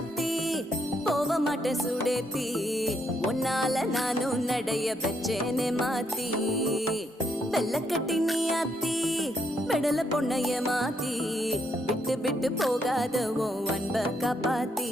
ஆத்தி போக மாட்டேன் சுடேத்தி உன்னால நானும் நடைய பெற்றேனே மாத்தி வெள்ளக்கட்டி நீ ஆத்தி பெடல பொண்ணைய மாத்தி விட்டு விட்டு போகாத உன் அன்ப காப்பாத்தி